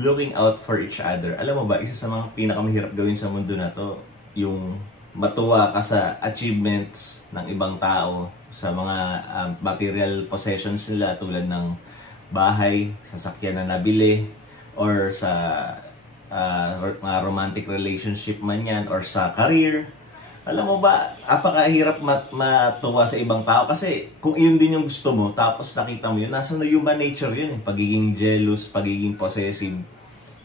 looking out for each other. Alam mo ba, isa sa mga pinakamahirap gawin sa mundo na to, yung matuwa ka sa achievements ng ibang tao, sa mga material possessions nila tulad ng bahay, sasakyan na nabili, or sa mga romantic relationship man yan, or sa career. Alam mo ba, apakahirap matuwa sa ibang tao kasi kung yun din yung gusto mo, tapos nakita mo yun, nasa human nature yun, pagiging jealous, pagiging possessive,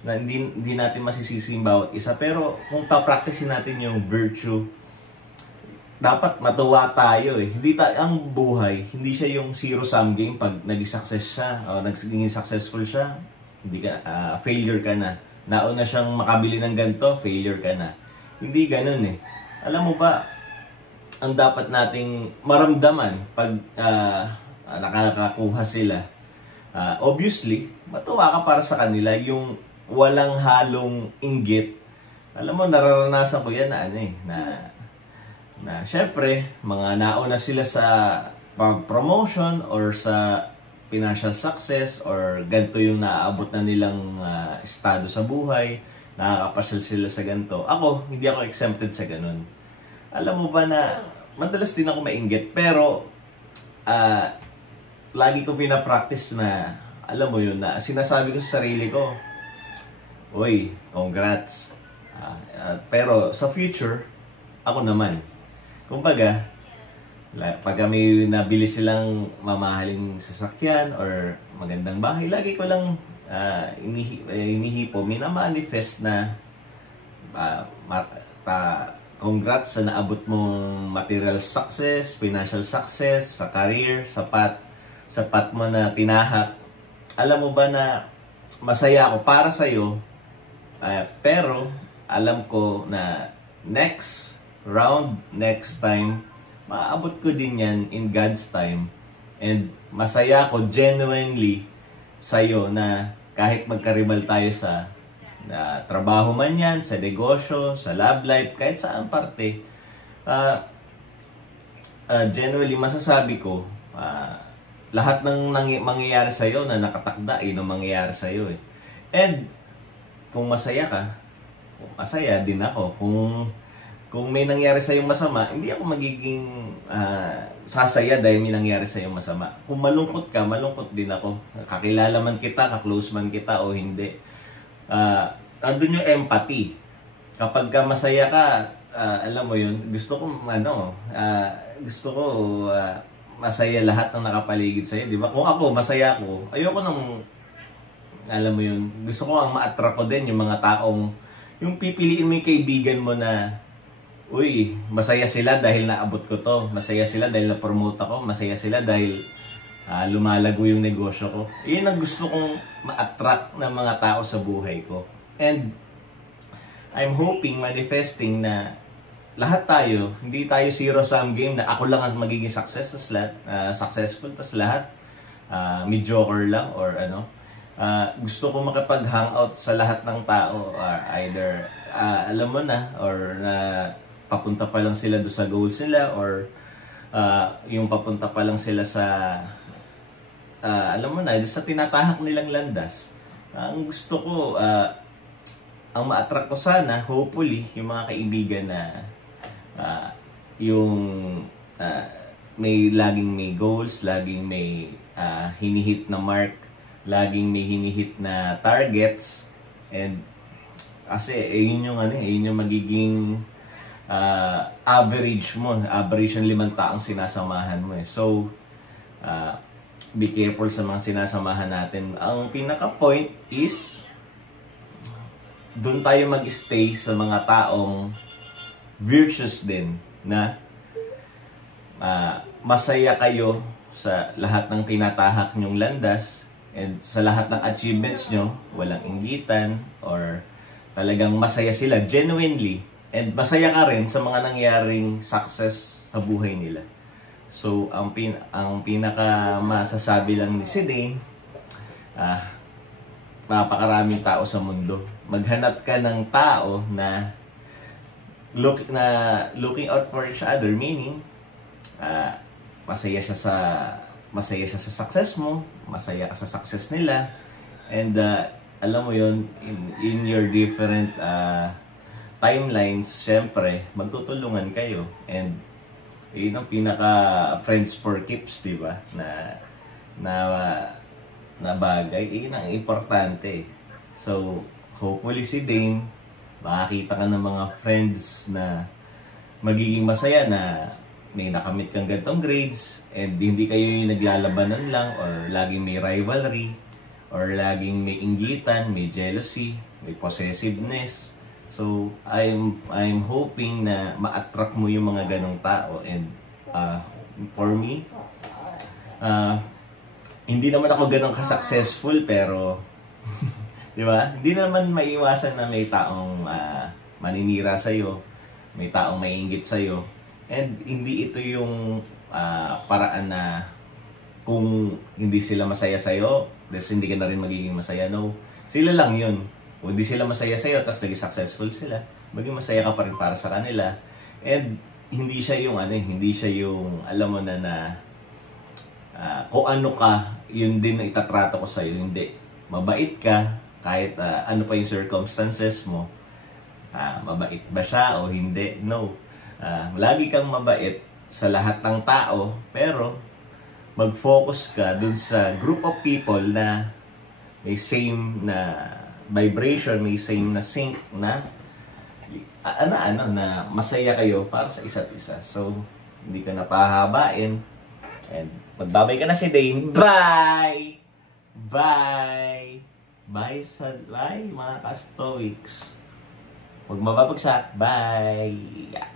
na hindi natin masisisi yung bawat isa. Pero kung pa-practicein natin yung virtue, dapat matuwa tayo eh. Ang buhay, hindi siya yung zero-sum game. Pag nag-success siya, o naging successful siya, hindi ka, failure ka na. Nauna siyang makabili ng ganito, failure ka na. Hindi ganun eh. Alam mo ba, ang dapat nating maramdaman pag nakakakuha sila, obviously, matuwa ka para sa kanila, yung walang halong inggit. Alam mo, nararanasan ko yan na syempre, mga nauna sila sa promotion or sa financial success or ganito yung naaabot na nilang estado sa buhay, nakakapasyal sila sa ganito. Ako, hindi ako exempted sa ganun. Alam mo ba na madalas din ako mainggit, pero lagi ko pinapractice na, alam mo yun, na sinasabi ko sa sarili ko, uy, congrats. Pero sa future, ako naman. Kumbaga, pag may nabili silang mamahaling sasakyan or magandang bahay, lagi ko lang inihipo, minamanifest na congrats sa naabot mong material success, financial success, sa career, sapat mo na tinahak. Alam mo ba na masaya ako para sa'yo, pero alam ko na next round, next time, maaabot ko din yan in God's time. And masaya ako genuinely sa'yo na kahit magkaribal tayo sa trabaho man yan, sa negosyo, sa love life, kahit saan parte, genuinely masasabi ko, lahat ng mangyayari sa'yo na nakatakda, yun ang mangyayari sa'yo eh. And kung masaya ka, masaya din ako. Kung may nangyari sa'yo masama, hindi ako magiging sasaya dahil may nangyari sa'yo masama. Kung malungkot ka, malungkot din ako. Kakilala man kita, kaklose man kita o hindi. Andun yung empathy. Kapag ka masaya ka, alam mo yun, gusto ko masaya lahat ng nakapaligid sa'yo, di ba? Kung ako, masaya ako, ayoko nang, alam mo yun, gusto ko ang ma-attract ko din yung mga taong, yung pipiliin mo yung kaibigan mo na, uy, masaya sila dahil naabot ko to, masaya sila dahil na-promote ako, masaya sila dahil lumalago yung negosyo ko. Iyon ang gusto kong ma-attract ng mga tao sa buhay ko. And I'm hoping, manifesting na lahat tayo, hindi tayo zero-sum game na ako lang ang magiging successful, tas lahat mediocre lang or ano. Gusto ko makipag-hangout sa lahat ng tao, either alam mo na, or papunta pa lang sila do sa goals nila, or yung papunta pa lang sila sa alam mo na, sa tinatahak nilang landas. Ang gusto ko, ang ma-attract ko sana, hopefully, yung mga kaibigan na laging may goals, laging may hinihit na mark, laging may hinihit na targets. And kasi yun yung magiging average mo, average ng 5 taong sinasamahan mo eh. So be careful sa mga sinasamahan natin. Ang pinaka-point is doon tayo mag-stay sa mga taong virtuous din, na masaya kayo sa lahat ng tinatahak nyong landas, and sa lahat ng achievements nyo, walang inggitan, or talagang masaya sila genuinely, and masaya ka rin sa mga nangyaring success sa buhay nila. So, ang pinaka masasabi lang ni Sidney, napakaraming tao sa mundo. Maghanap ka ng tao na looking out for each other, meaning masaya siya sa success mo, masaya ka sa success nila, and alam mo yun, in your different timelines, syempre, magtutulungan kayo. And yun ang pinaka friends for keeps, di ba? Na, na bagay, yun ang importante. So, hopefully si Dane, makakita ka ng mga friends na magiging masaya na may nakamit kang ganitong grades and hindi kayo yung naglalabanan lang or laging may rivalry or laging may inggitan, may jealousy, may possessiveness. So, I'm hoping na ma-attract mo yung mga ganong tao and for me, hindi naman ako ganong ka-successful pero di ba? Hindi naman maiiwasan na may taong maninira sa'yo, may taong maiinggit sa'yo. And hindi ito yung paraan na kung hindi sila masaya sa'yo, hindi ka na rin magiging masaya. No, sila lang yun. Kung hindi sila masaya sa'yo, tapos naging successful sila, maging masaya ka pa rin para sa kanila. And hindi siya yung hindi siya yung alam mo na kung ano ka, yun din ang itatrato ko sa'yo. Hindi. Mabait ka, kahit ano pa yung circumstances mo. Mabait ba siya o hindi? No. Lagi kang mabait sa lahat ng tao, pero mag-focus ka dun sa group of people na may same na vibration, may same na sync na na masaya kayo para sa isa't isa. So, hindi ka na pahabain. And magbabay ka na si Dane. Bye! Bye! Bye mga ka-stoics. Huwag mababagsak. Bye!